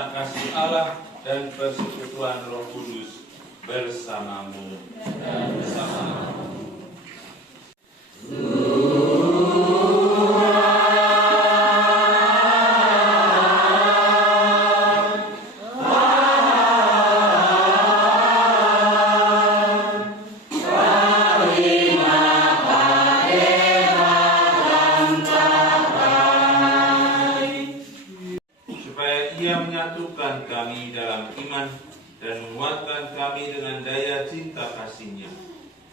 serta kasih Allah dan persekutuan Roh Kudus bersamamu dan bersamamu. Ia menyatukan kami dalam iman dan menguatkan kami dengan daya cinta kasih-Nya.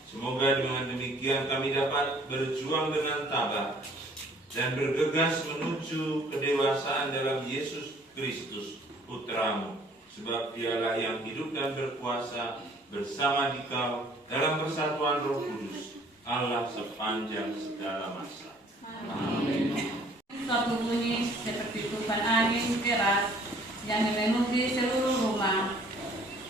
Semoga dengan demikian kami dapat berjuang dengan tabah dan bergegas menuju kedewasaan dalam Yesus Kristus, Putra-Mu, sebab Dialah yang hidup dan berkuasa bersama Dikau dalam persatuan Roh Kudus, Allah sepanjang segala masa. Amin. Suatu bunyi seperti tupan angin keras yang memenuhi seluruh rumah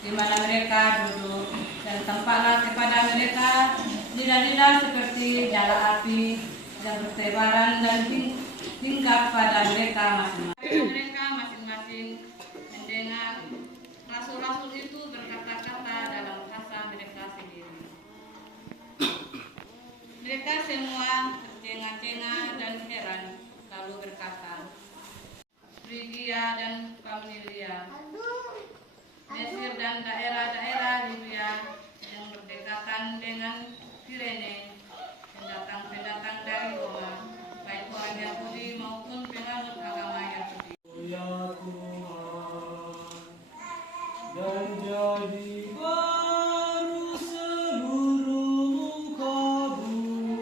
di mana mereka duduk, dan tampaklah kepada mereka lidah-lidah seperti nyala api yang bertebaran dan hinggap pada mereka masing-masing. Mereka masing-masing mendengar rasul-rasul itu berkata-kata dalam bahasa mereka sendiri. Mereka semua tercengang-cengang dan heran, lalu berkata, Frigia dan Pamfilia, Mesir dan daerah-daerah Libya yang berdekatan dengan Kirene, pendatang-pendatang dari Roma, baik orang Yahudi maupun penganut agama Yahudi. Ya Tuhan, dan jadi baru seluruh muka bumi.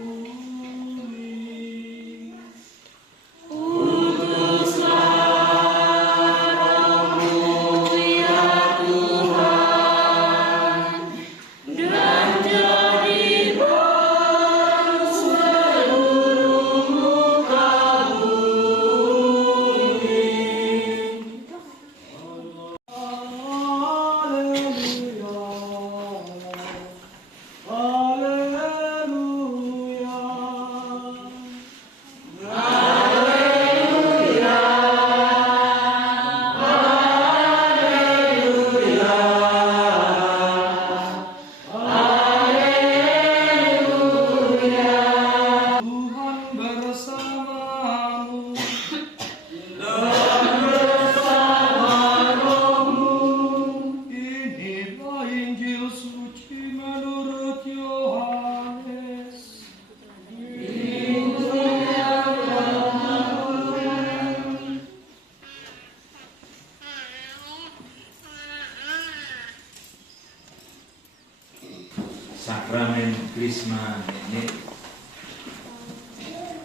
Sakramen Krisma ini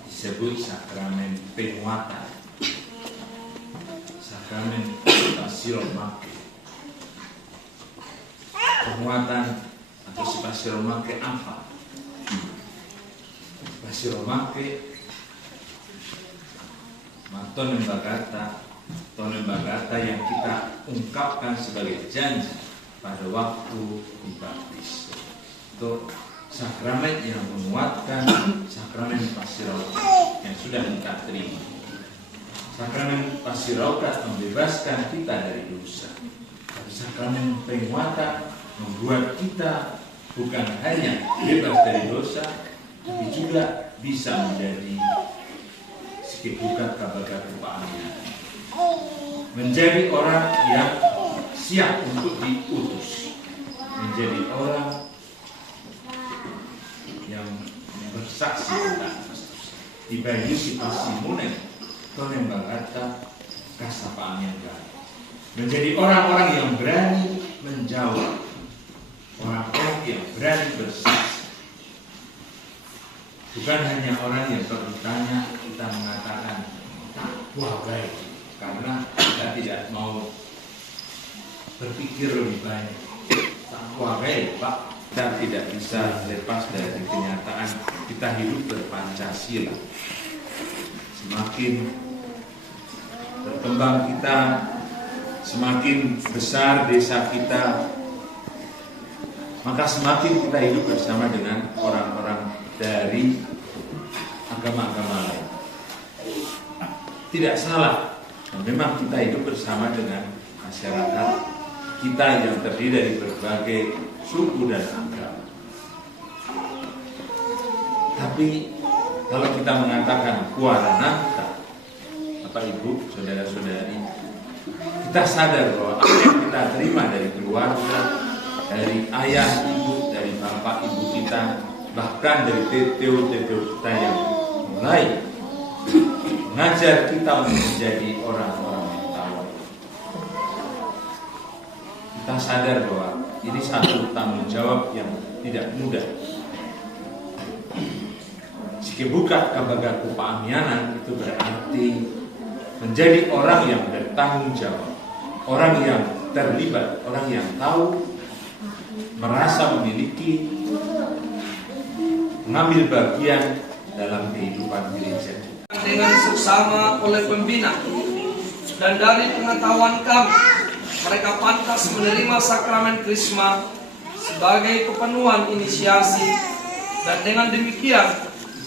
disebut sakramen penguatan, sakramen spasiomake. Penguatan atau spasiomake apa? Spasiomake tonembagata yang kita ungkapkan sebagai janji pada waktu dibaptis. Itu sakramen yang menguatkan sakramen pasiraukat yang sudah kita terima. Sakramen pasiraukat membebaskan kita dari dosa. Tapi sakramen penguatan membuat kita bukan hanya bebas dari dosa, tapi juga bisa menjadi sekebukat kabaga kepaannya, menjadi orang yang siap untuk diutus, menjadi orang yang bersaksi tentang Kristus. Dibayusi pasimunen tonembagata kasapaan yang baik. Menjadi orang-orang yang berani menjawab, orang-orang yang berani bersaksi. Bukan hanya orang yang bertanya kita mengatakan wah baik, karena kita tidak mau berpikir lebih banyak. Wah baik Pak. Kita tidak bisa lepas dari kenyataan kita hidup berpancasila. Semakin berkembang kita, semakin besar desa kita, maka semakin kita hidup bersama dengan orang-orang dari agama-agama lain. Tidak salah Dan memang kita hidup bersama dengan masyarakat kita yang terdiri dari berbagai suku dan agama. Tapi kalau kita mengatakan Maranatha, Bapak Ibu, saudara-saudari, kita sadar bahwa apa yang kita terima dari keluarga, dari ayah, ibu, dari bapak, ibu kita, bahkan dari teteo-teteo kita yang mulai mengajar kita untuk menjadi orang-orang yang tahu. Kita sadar bahwa ini satu tanggung jawab yang tidak mudah. Jika bukan kabagaku paamianan, itu berarti menjadi orang yang bertanggung jawab, orang yang terlibat, orang yang tahu, merasa memiliki, mengambil bagian dalam kehidupan gereja. Dengan seksama oleh pembina, dan dari pengetahuan kami, mereka pantas menerima sakramen Krisma sebagai kepenuhan inisiasi, dan dengan demikian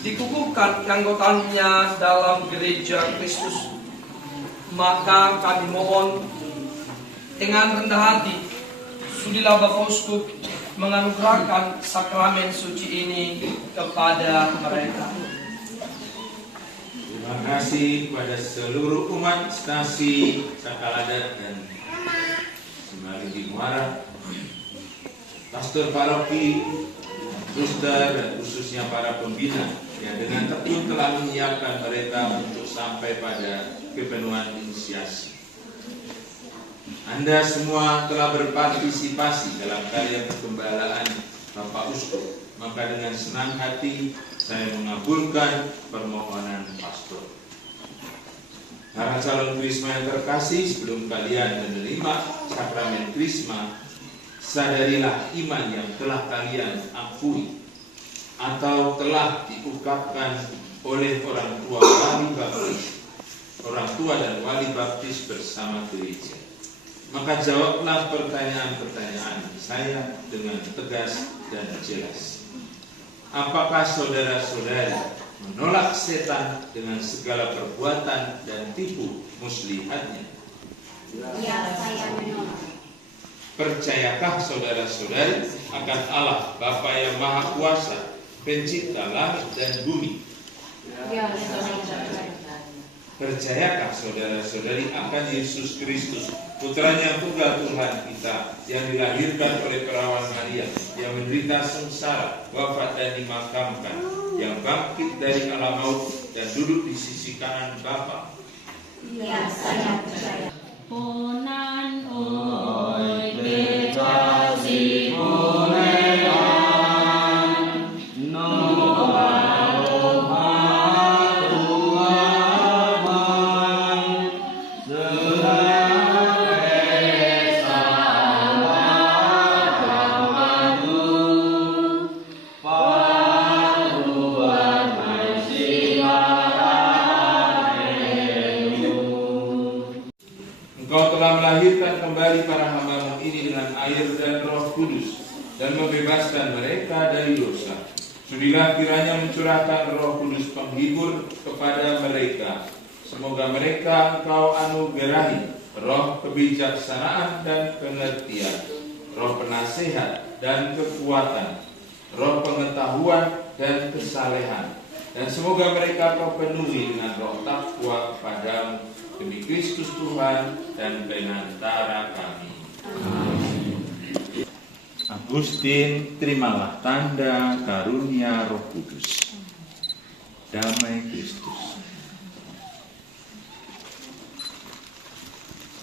dikukuhkan keanggotaannya dalam gereja Kristus. Maka kami mohon dengan rendah hati, sudilah Bapak Uskup menganugerahkan sakramen suci ini kepada mereka. Terima kasih kepada seluruh umat stasi Sakalada dan Semarigi Muara, pastor paroki, suster, dan khususnya para pembina yang dengan tekun telah menyiapkan mereka untuk sampai pada kepenuhan inisiasi. Anda semua telah berpartisipasi dalam karya kegembala Bapak Uskup, maka dengan senang hati saya mengabulkan permohonan pastor. Para calon Krisma yang terkasih, sebelum kalian menerima sakramen Krisma, sadarilah iman yang telah kalian akui atau telah diungkapkan oleh orang tua wali baptis, orang tua dan wali baptis bersama gereja. Maka jawablah pertanyaan-pertanyaan saya dengan tegas dan jelas. Apakah saudara-saudari menolak setan dengan segala perbuatan dan tipu muslihatnya? Ya, saya menolak. Percayakah saudara-saudari akan Allah Bapa yang Maha Kuasa, pencipta langit dan bumi? Ya, saya. Percayakah saudara-saudari akan Yesus Kristus, putranya tunggal Tuhan kita, yang dilahirkan oleh perawan Maria, yang menderita sengsara, wafat dan dimakamkan, yang bangkit dari alam maut dan duduk di sisi kanan Bapa? Ya, saya percaya. Ponan oi dekasi ponan kembali para hamba-Mu ini dengan air dan Roh Kudus dan membebaskan mereka dari dosa. Sudilah kiranya mencurahkan Roh Kudus penghibur kepada mereka. Semoga mereka Engkau anugerahi roh kebijaksanaan dan pengertian, roh penasehat dan kekuatan, roh pengetahuan dan kesalehan, dan semoga mereka Kau penuhi dengan roh takwa kepadamu, demi Kristus Tuhan dan penantara kami. Amin. Agustin, terimalah tanda karunia Roh Kudus. Damai Kristus.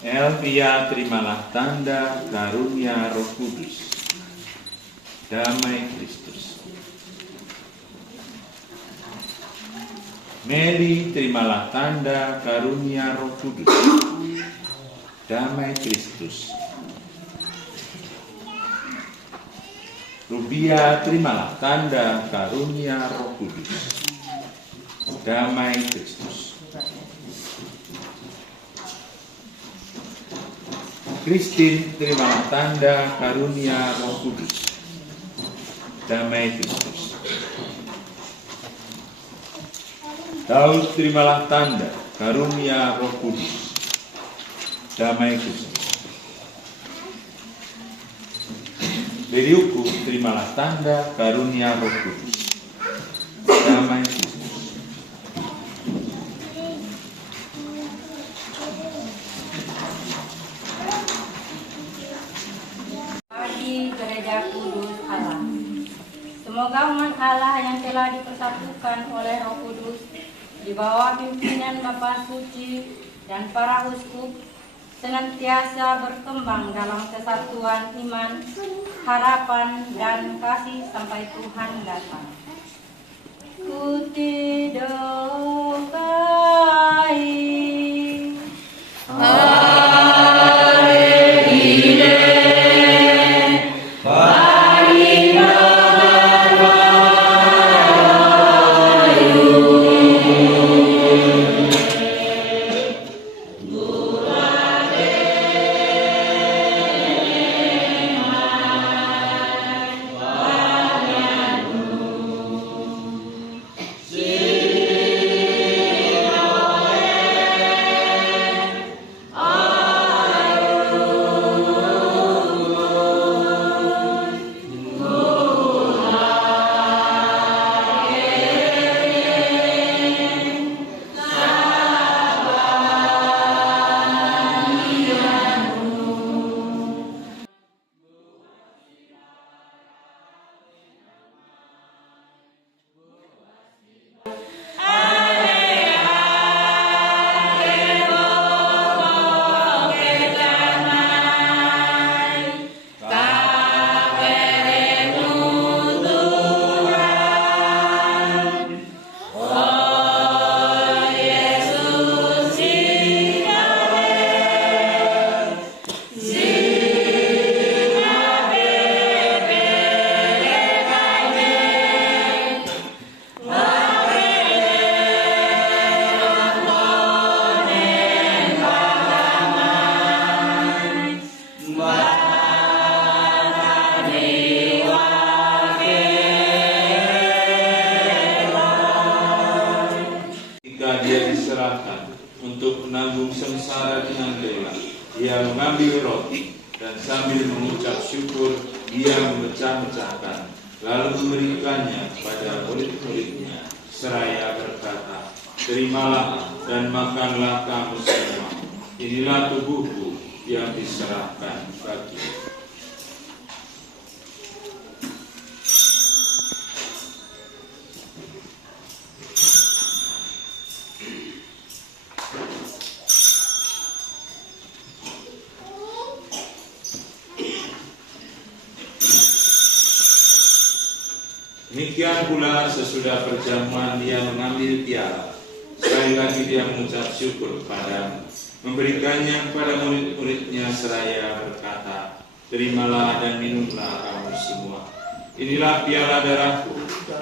Elvia, terimalah tanda karunia Roh Kudus. Damai Kristus. Meli, terimalah tanda karunia Roh Kudus. Damai Kristus. Rubia, terimalah tanda karunia Roh Kudus. Damai Kristus. Kristin, terimalah tanda karunia Roh Kudus. Damai Kristus. Daud, terimalah tanda karunia Roh Kudus. damai Kristus. Dari hukum terimalah tanda karunia Roh Kudus. Damai Kristus. Bagi gereja kudus Allah. Semoga umat Allah yang telah dipersatukan oleh Roh Kudus di bawah pimpinan Bapa Suci dan para uskup senantiasa berkembang dalam kesatuan iman, harapan, dan kasih sampai Tuhan datang. Kutidokai. Untuk menanggung sengsara dengan rela, ia mengambil roti dan sambil mengucap syukur, ia memecah-mecahkan, lalu memberikannya kepada murid-muridnya, seraya berkata, "Terimalah dan makanlah kamu semua. Inilah tubuhku yang diserahkan bagimu." Demikian pula sesudah perjamuan dia mengambil piala. Sekali lagi dia mengucap syukur kepadamu, memberikannya kepada murid-muridnya seraya berkata, "Terimalah dan minumlah kamu semua. Inilah piala darahku,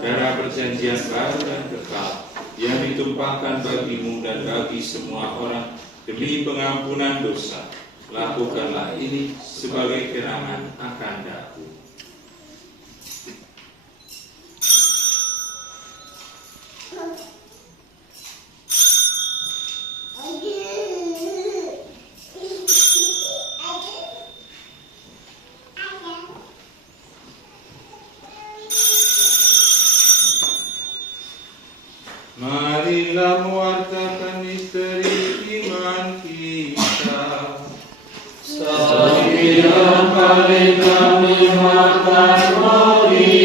darah perjanjian baru dan kekal, yang ditumpahkan bagimu dan bagi semua orang demi pengampunan dosa. Lakukanlah ini sebagai kenangan akan aku." Marilah mewartakan misteri iman kita. Sembilan kali kami makan roti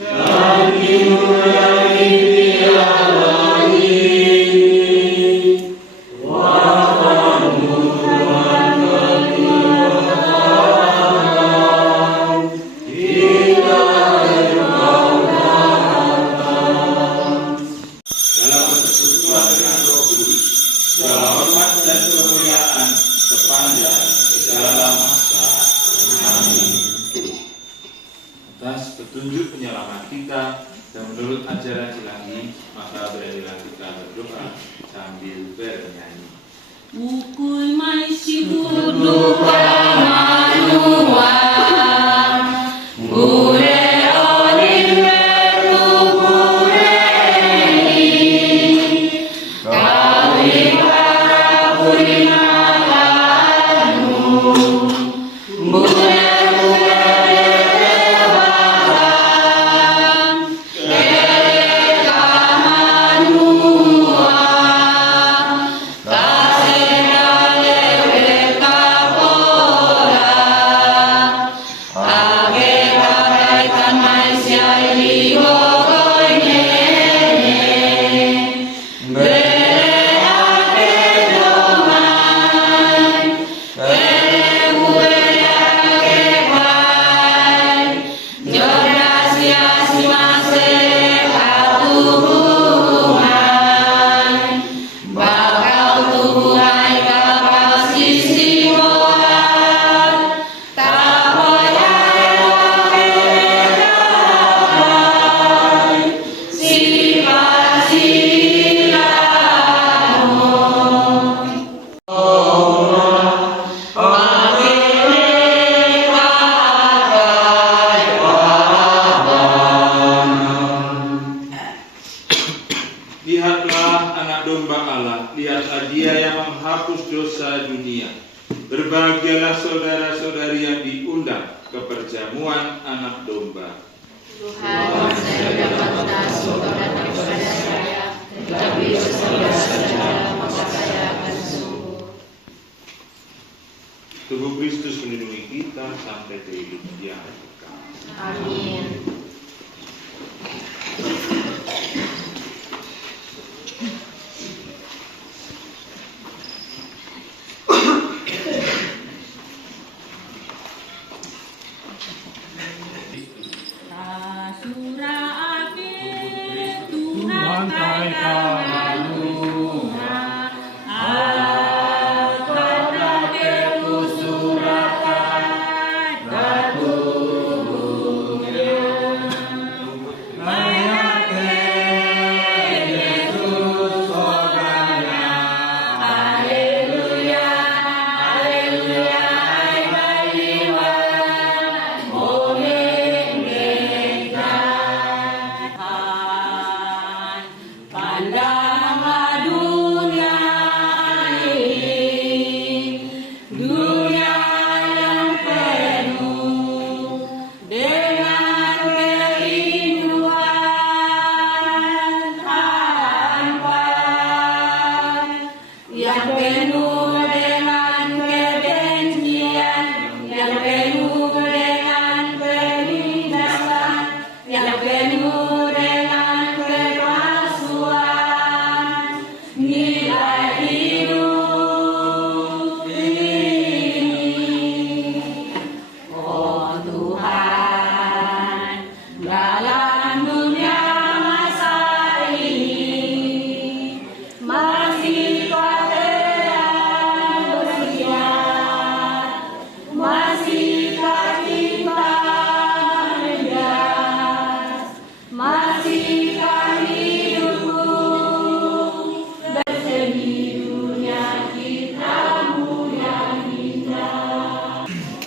dan minum dari piala ini. Wahyu Tuhan ketiadaan, kita dalam persekutuan dengan Roh Kudus, segala hormat dan kemuliaan sepanjang segala masa. Amin. Atas petunjuk penyelamat kita dan menurut ajaran ilahi, maka beranilah kita berdoa sambil bernyanyi. Ukul mai sikudu pamanua, gure orin meru gureni, kami parabu Lihatlah anak domba Allah, lihatlah dia yang menghapus dosa dunia. Berbahagialah saudara-saudari yang diundang ke perjamuan anak domba. Tuhan, saya dapat masuk kepada saya, tetapi sesudah saja maka saya akan sembuh. Tubuh Kristus melindungi kita sampai ke hidup yang kekal. Amin. Tuhan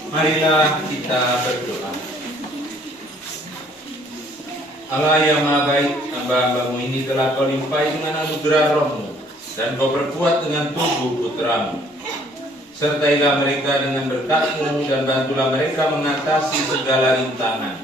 Marilah kita berdoa. Allah yang Maha Baik, hamba-hambamu ini telah kau limpahi dengan anugerah rohmu, dan kau perkuat dengan tubuh putramu. Sertailah mereka dengan berkat-Mu dan bantulah mereka mengatasi segala rintangan.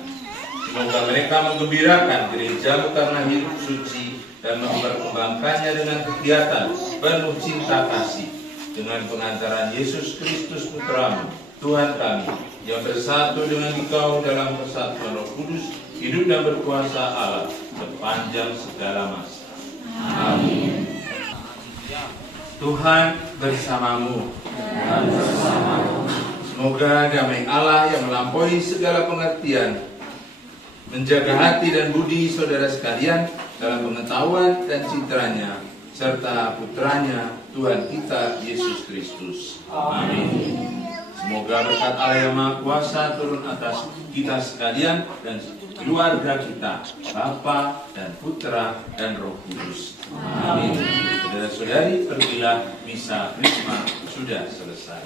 Semoga mereka menggembirakan gereja-Mu karena hidup suci dan memperkembangkannya dengan kegiatan penuh cinta kasih. Dengan pengantaran Yesus Kristus Putra-Mu, Tuhan kami, yang bersatu dengan Engkau dalam persatuan Roh Kudus, hidup dan berkuasa Allah sepanjang segala masa. Amin. Tuhan bersamamu. Semoga damai Allah yang melampaui segala pengertian menjaga hati dan budi saudara sekalian dalam pengetahuan dan citranya serta putranya Tuhan kita Yesus Kristus. Amin. Semoga berkat Allah yang Maha Kuasa turun atas kita sekalian dan keluarga kita, Bapa dan Putra dan Roh Kudus. Amin. Saudara-saudari, pergilah misa Krisma sudah selesai.